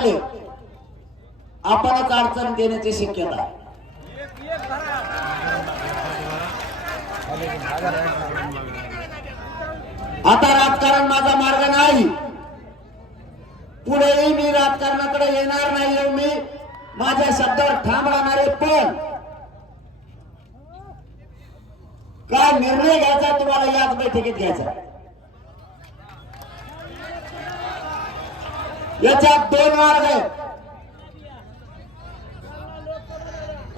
धरले आपणच अडचण देण्याची शक्यता आहे. आता राजकारण माझा मार्ग नाही, पुढेही मी राजकारणाकडे येणार नाही. मी माझ्या शब्दावर ठाम राहणार आहे. पण काय निर्णय घ्यायचा तुम्हाला याच बैठकीत घ्यायचा. याच्यात दोन मार्ग आहेत.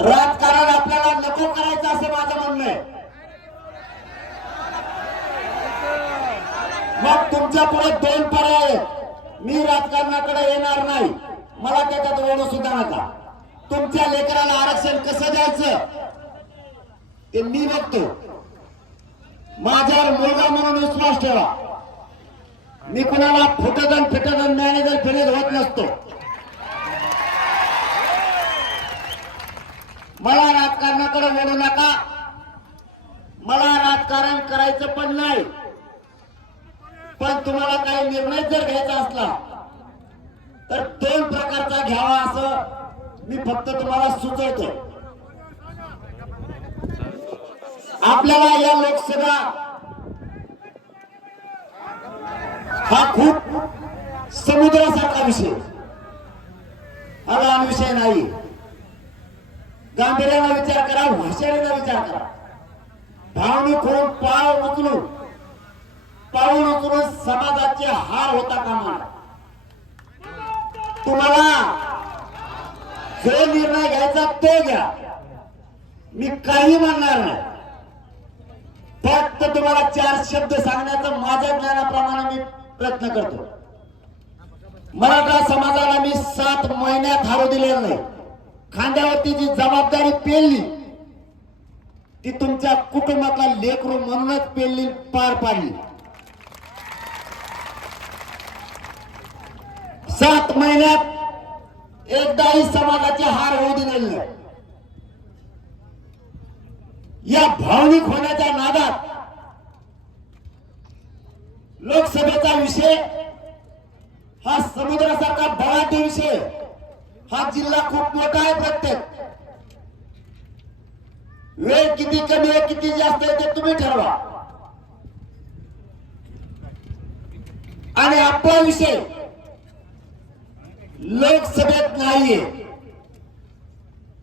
राजकारण आपल्याला नको करायचं असं माझं म्हणणं आहे. मग तुमच्या पुढे दोन पर्याय आहेत. मी राजकारणाकडे येणार नाही, मला त्याच्यात ओढू सुद्धा नका. तुमच्या लेकराला आरक्षण कसं द्यायचं ते मी बघतो. माझ्यावर मुलगा म्हणून विश्वास ठेवा. मी कुणाला फिटदन मॅनेजर फिरत होत नसतो. मला राजकारणाकडे वळू नका. मला राजकारण करायचं पण नाही. पण तुम्हाला काही निर्णय जर घ्यायचा असला तर दोन प्रकारचा घ्यावा असं मी फक्त तुम्हाला सुचवतो. आपल्याला या लोकसभा हा खूप समुद्रासारखा विषय, हा लहान विषय नाही. गांभीर्याने विचार करा, हुशारीने विचार करा. भावनिक होऊन पाऊल उचलून समाजाचे हार होता कामा नये. तुम्हाला जो निर्णय घ्यायचा तो घ्या, मी काही म्हणणार नाही. फक्त तुम्हाला चार शब्द सांगण्याचा माझ्या ज्ञानाप्रमाणे मी प्रयत्न करतो. मराठा समाजाला मी 7 महिन्यात हारू दिलेलं नाही. खांद्यावरती जी जबाबदारी पेलली ती तुमच्या कुटुंबाला लेकरू म्हणूनच पेलली, पार पाडली. 7 महिन्यात एकदाही समाजाचे हार होऊ दिलेले नाही. या भावनिक होण्याच्या नादात लोकसभेचा विषय हा समुद्रासारखा बळाटी विषय. हा जिल्हा खूप मोठा आहे. प्रत्येक वेळ किती कमी आहे किती जास्त आहे ते तुम्ही ठरवा. आणि आपला विषय लोकसभेत नाहीये.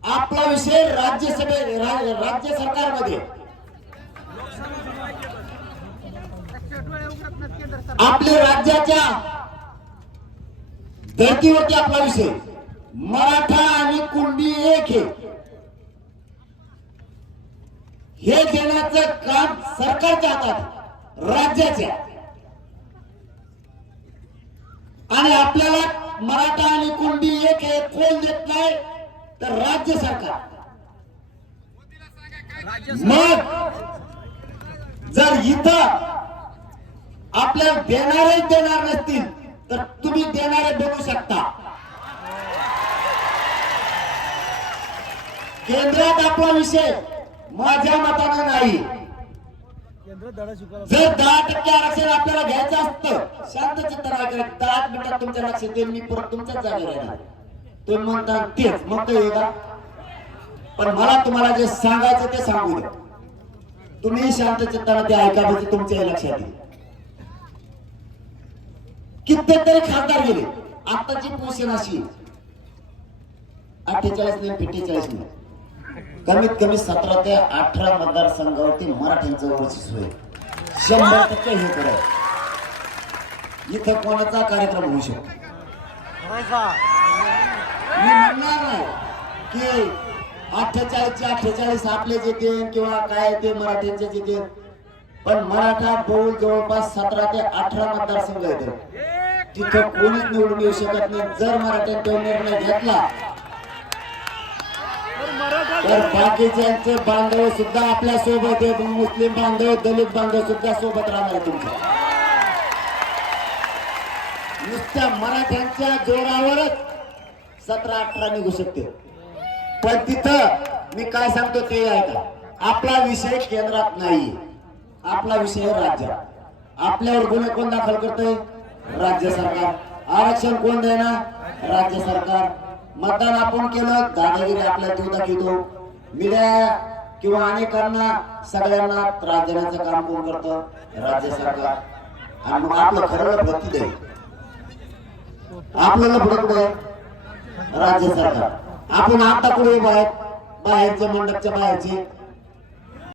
आपला विषय राज्य सरकारमध्ये. आपल्या राज्याच्या धर्तीवरती आपला विषय. मराठा आणि कुणबी एक हे देण्याचं काम सरकारच्या हातात, राज्याच्या. आणि आपल्याला मराठा आणि कुणबी एक हे कोण देत नाही तर राज्य सरकार. मग जर इथं आपल्याला देणार नसतील तर तुम्ही देणारे बघू शकता. केंद्रात आपला विषय माझ्या मताने नाही. जर 10% आरक्षण आपल्याला घ्यायचं असतं, शांत चित्ताने 10 मिनिटात तुमच्या लक्षात येईल. मी परत तुमच्याच जागेवर येणार. तुम्ही म्हणता तेच मग येईल. पण मला तुम्हाला जे सांगायचं ते सांगू द्या. तुम्ही शांत चित्ताने ते ऐका, म्हणजे तुमच्या लक्षात येईल. कित्येक तरी खासदार गेले. आताची पोषण अशी 48 नाही 45 नाही, कमीत कमी 17 ते 18 मतदारसंघावरती मराठ्यांचं वर्चस्व आहे. 100% हे करा. इथं कोणाचा कार्यक्रम होऊ शकतो. मी म्हणणार नाही की 48 आपले जेते किंवा काय ते मराठ्यांचे जेते. पण मराठा बहुल जवळपास 17 ते 18 मतदारसंघ आहेत. तिथं कोणीच निवडून येऊ शकत नाही. जर मराठ्यांचा निर्णय घेतला तर बाकीच्यांचे बांधव सुद्धा आपल्या सोबत आहेत. मुस्लिम बांधव, दलित बांधव सुद्धा सोबत राहणार तुमच्या. नुसत्या मराठ्यांच्या जोरावरच 17-18 निघू शकते. पण तिथं मी काय सांगतो ते ऐका. आपला विषय केंद्रात नाही, आपला विषय राज्यात. आपल्यावर गुन्हे कोण दाखल करतोय? राज्य सरकार. आरक्षण कोण देणार? राज्य सरकार. मतदान आपण केलं, दादागिरी आपल्या देऊ दाखवतो. मीडिया किंवा अनेकांना सगळ्यांना त्रास देण्याचं काम कोण करतं? राज्य सरकार. आणि मग आपलं खरं प्रती दे आपल्याला पुढे राज्य सरकार. आपण आता कुठे बाहेरचे मंडपच्या बाहेरचे